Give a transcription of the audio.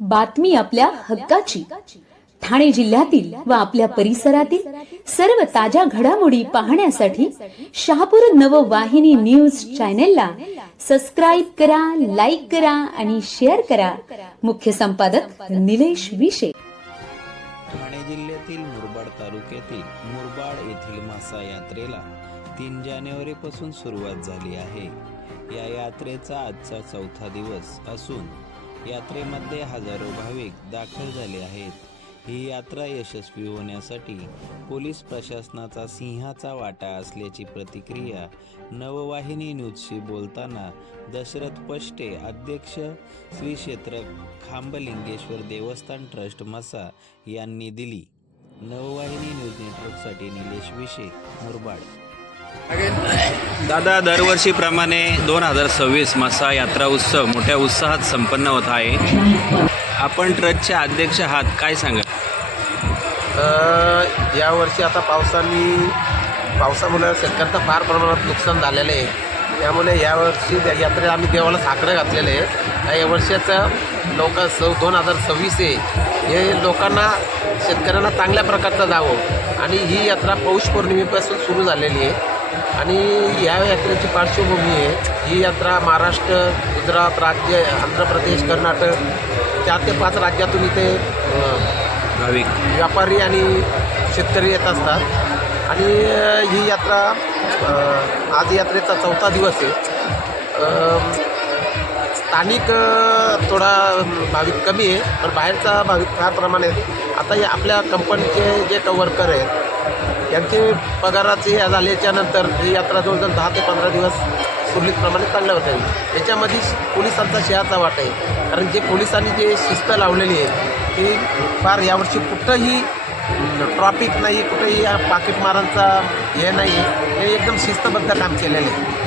बातमी आपल्या हक्काची। ठाणे जिल्ह्यातील व आपल्या परिसरातील सर्व ताज्या घडामोडी पाहण्यासाठी शहापूर नववाहिनी न्यूज चॅनेलला सबस्क्राइब करा, लाईक करा आणि शेअर करा। मुख्य संपादक निलेश विशे। ठाणे जिल्ह्यातील मुरबाड तालुक्यातील मुरबाड येथील मासा यात्रेला 3 जानेवारीपासून सुरुवात झाली आहे। या यात्रेचा आजचा चौथा दिवस असून यात्रेमध्ये हजारो भाविक दाखल झाले आहेत। ही यात्रा यशस्वी होण्यासाठी पोलीस प्रशासनाचा सिंहाचा वाटा असल्याची प्रतिक्रिया नववाहिनी न्यूजशी बोलताना दशरथ पष्टे, अध्यक्ष श्री क्षेत्र खांबलिंगेश्वर देवस्थान ट्रस्ट मसा यांनी दिली। नववाहिनी न्यूज नेटवर्कसाठी निलेश विशे, मुरबाड। दादा, दरवर्षीप्रमाणे 2026 मसा यात्रा उत्सव मोठ्या उत्साहात संपन्न होत आहे। आपण ट्रस्टचे अध्यक्ष आहात, काय सांगा? यावर्षी आता पावसामुळे शेतकऱ्यांचं फार प्रमाणात नुकसान झालेलं आहे। त्यामुळे यावर्षी यात्रेला आम्ही देवाला साकडं घातलेलं आहे। या वर्षाचं 2026 आहे, हे लोकांना शेतकऱ्यांना चांगल्या प्रकारचं जावं आणि ही यात्रा पौष पौर्णिमेपासून सुरू झालेली आहे आणि या यात्रेची पार्श्वभूमी आहे। ही यात्रा महाराष्ट्र, गुजरात राज्य, आंध्र प्रदेश, कर्नाटक 4 ते 5 राज्यातून इथे भाविक, व्यापारी आणि शेतकरी येत असतात आणि ही यात्रा आज यात्रेचा चौथा दिवस आहे। स्थानिक थोडा भाविक कमी आहे, पण बाहेरचा भाविक फार प्रमाणात। आता या आपल्या कंपनीचे जे वर्कर आहेत यांचे पगाराचे झाल्याच्यानंतर ही यात्रा जवळजवळ 10 ते 15 दिवस सुरळीतप्रमाणे चांगल्या होत आहे। याच्यामध्ये पोलिसांचा सिंहाचा वाटा आहे, कारण जे पोलिसांनी जे शिस्त लावलेली आहे ती फार यावर्षी कुठंही ट्रॅफिक नाही, कुठंही पाकिटमारांचा हे नाही, हे एकदम शिस्तबद्ध काम केलेलं आहे।